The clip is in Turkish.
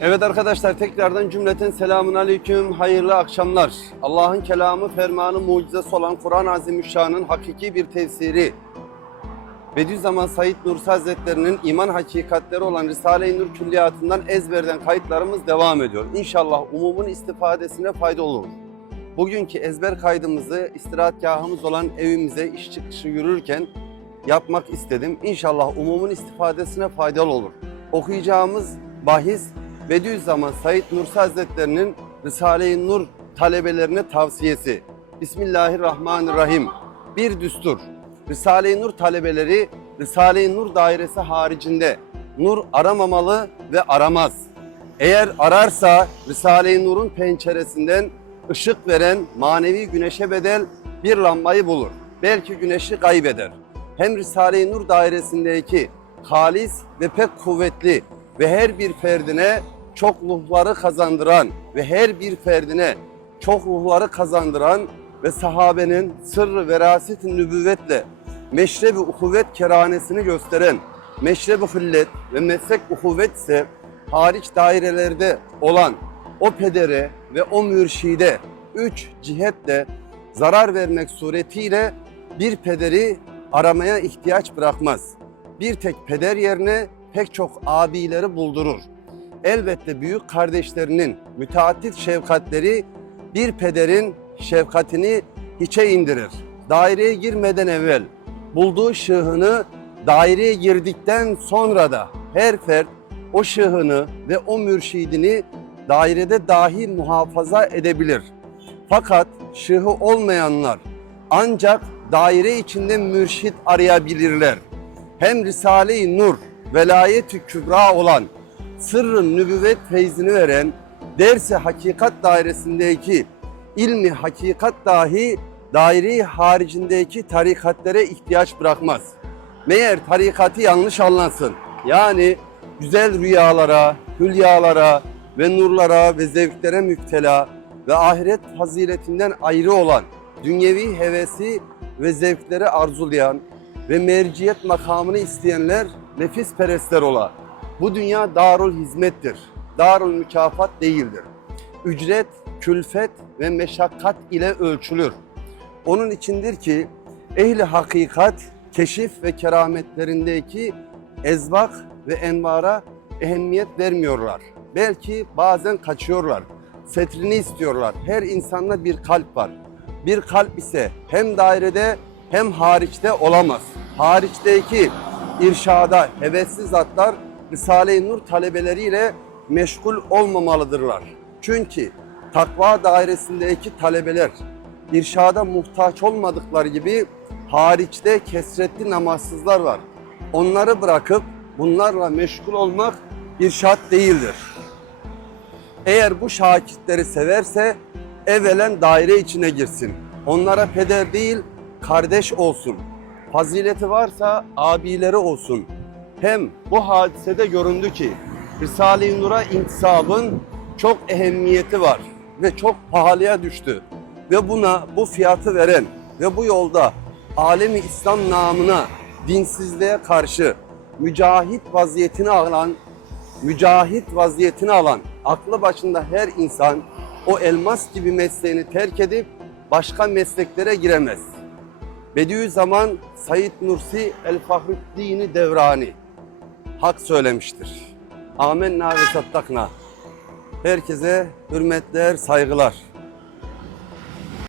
Evet arkadaşlar tekrardan cümleten selamun aleyküm, hayırlı akşamlar. Allah'ın kelamı, fermanı, mucizesi olan Kur'an-ı Azimüşşan'ın hakiki bir tefsiri. Bediüzzaman Said Nursi Hazretleri'nin iman hakikatleri olan Risale-i Nur külliyatından ezberden kayıtlarımız devam ediyor. İnşallah umumun istifadesine fayda olur. Bugünkü ezber kaydımızı istirahatgahımız olan evimize iş çıkışı yürürken yapmak istedim. İnşallah umumun istifadesine faydalı olur. Okuyacağımız bahis Bediüzzaman Said Nursi Hazretleri'nin Risale-i Nur talebelerine tavsiyesi. Bismillahirrahmanirrahim. Bir düstur. Risale-i Nur talebeleri Risale-i Nur dairesi haricinde nur aramamalı ve aramaz. Eğer ararsa Risale-i Nur'un penceresinden ışık veren manevi güneşe bedel bir lambayı bulur. Belki güneşi kaybeder. Hem Risale-i Nur dairesindeki halis ve pek kuvvetli ve her bir ferdine çok ruhları kazandıran ve her bir ferdine çok ruhları kazandıran ve sahabenin sırrı veraset-i nübüvvetle meşrebi uhuvvet keranesini gösteren meşrebi hıllet ve meslek uhuvvet ise hariç dairelerde olan o pedere ve o mürşide üç cihetle zarar vermek suretiyle bir pederi aramaya ihtiyaç bırakmaz. Bir tek peder yerine pek çok abileri buldurur. Elbette büyük kardeşlerinin müteaddit şefkatleri bir pederin şefkatini hiçe indirir. Daireye girmeden evvel bulduğu şığını daireye girdikten sonra da her fert o şığını ve o mürşidini dairede dahi muhafaza edebilir. Fakat şıhı olmayanlar ancak daire içinde mürşit arayabilirler. Hem Risale-i Nur, velayet-i kübra olan sırrın nübüvvet feyzini veren dersi hakikat dairesindeki ilmi hakikat dahi daire haricindeki tarikatlere ihtiyaç bırakmaz. Meğer tarikatı yanlış anlansın. Yani güzel rüyalara, hülyalara ve nurlara ve zevklere müptela ve ahiret faziletinden ayrı olan dünyevi hevesi ve zevkleri arzulayan ve merciyet makamını isteyenler nefis perestler ola. Bu dünya darul hizmettir. Darul mükafat değildir. Ücret, külfet ve meşakkat ile ölçülür. Onun içindir ki ehli hakikat keşif ve kerametlerindeki ezvak ve envara ehemmiyet vermiyorlar. Belki bazen kaçıyorlar. Setrini istiyorlar. Her insanda bir kalp var. Bir kalp ise hem dairede hem hariçte olamaz. Hariçteki irşada hevesli zatlar Risale-i Nur talebeleriyle meşgul olmamalıdırlar. Çünkü takva dairesindeki talebeler irşada muhtaç olmadıkları gibi hariçte kesretli namazsızlar var. Onları bırakıp bunlarla meşgul olmak irşat değildir. Eğer bu şakitleri severse evvelen daire içine girsin. Onlara peder değil kardeş olsun. Fazileti varsa abileri olsun. Hem bu hadisede göründü ki Risale-i Nur'a intisabın çok ehemmiyeti var ve çok pahalıya düştü. Ve buna bu fiyatı veren ve bu yolda alemi İslam namına dinsizliğe karşı mücahit vaziyetini alan, mücahit vaziyetini alan aklı başında her insan o elmas gibi mesleğini terk edip başka mesleklere giremez. Bediüzzaman Said Nursi El Fahruddin Devrani hak söylemiştir. Amenna ve sattakna. Herkese hürmetler, saygılar.